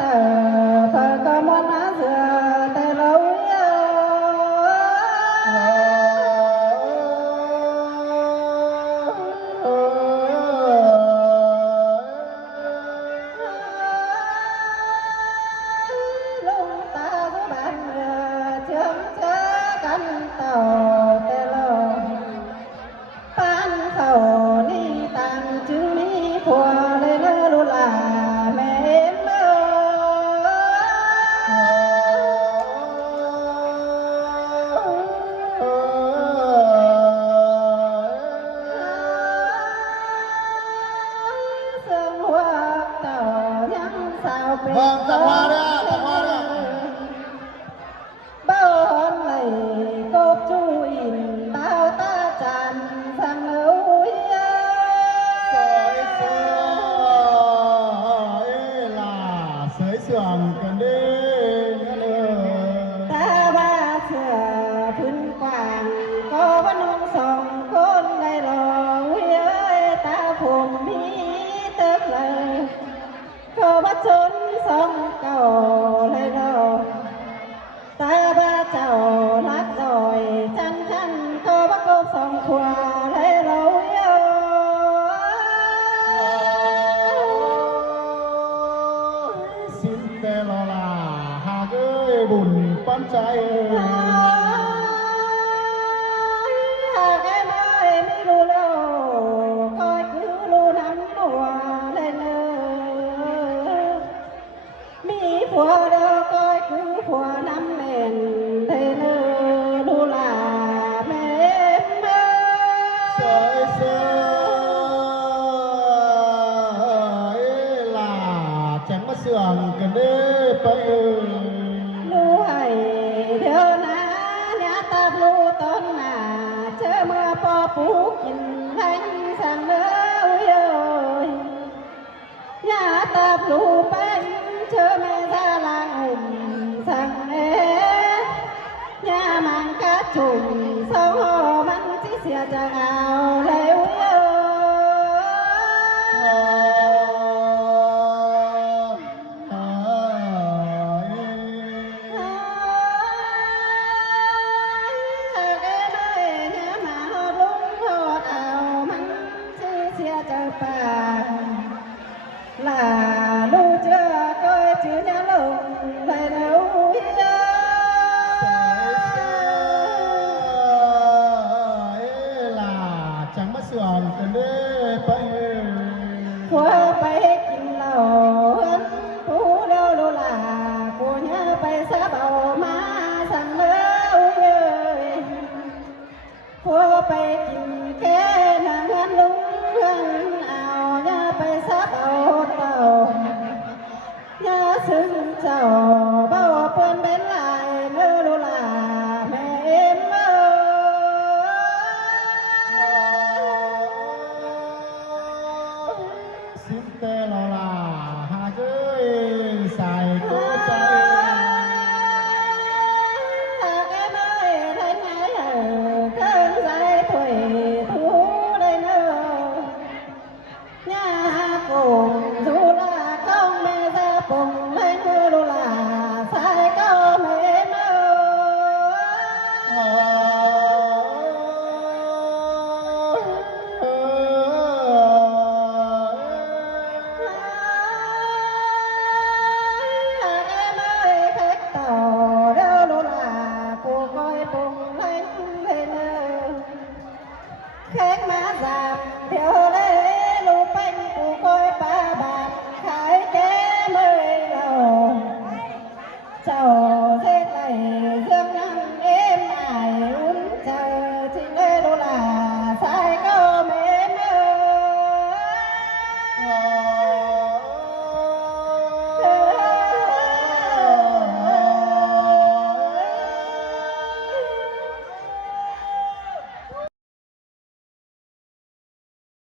ตอเพิ่นก็มอนมาเสือแต่เราลุงตาสุบันเรือเชื่อมเชื่อกันเต่าแต่เราปานเขานี่ต่างจึงมีผัวเลยเนอลูลาแม่เมื่อเสื่อมหัวเต่ายังสาวเป็นเบ้าหอนไหลกบจูอินเต้าตาจันสังเอากันเด้ตาบ้าเสือพื้นกว้างก็ว่าน้องสองคนได้รอเย้ยตาผมมีเติกเลยก็ว่าจนสองเก่าเลยรอตาบ้าเจ้ารักจอยจันก็ว่ากบสองขวาเลยรอแต่ลอลาหากบุญปั้นใจหากไม่รู้แล้วก็คือรู้น้ำหัวเลยเนอมีผัวเด้อก็คือผัวน้ำแม่นเลยเนอรู้ลาแม่เมื่อสวยเสือลาจังมาเสื่อมกันเด้ไปรู้ให้เดี๋ยวนะอย่าตาบรู้ต้นหน้าเจอเมื่อปอปูกินแรงสั่งเอ้ยอย่าตาบรู้เป็นเจอแม่ซาลางอุ่มสั่งอย่ามังกะจุ่มสองหอมันสิเสียจะเอาแล้วลาลูเจอก็จืดเนี่ยลงไปแล้วลาจังมาเสื่อมกันเด้ไปผัวไปกินเหล้าผู้เล่าลูลาผัวเนี่ยไปซาเบามาสั่งเล่าผัวไปกินแค่นางเงินลุงเงินเอาเนี่ยไปซาเบาเต่าอย่าซึ้งเจ้า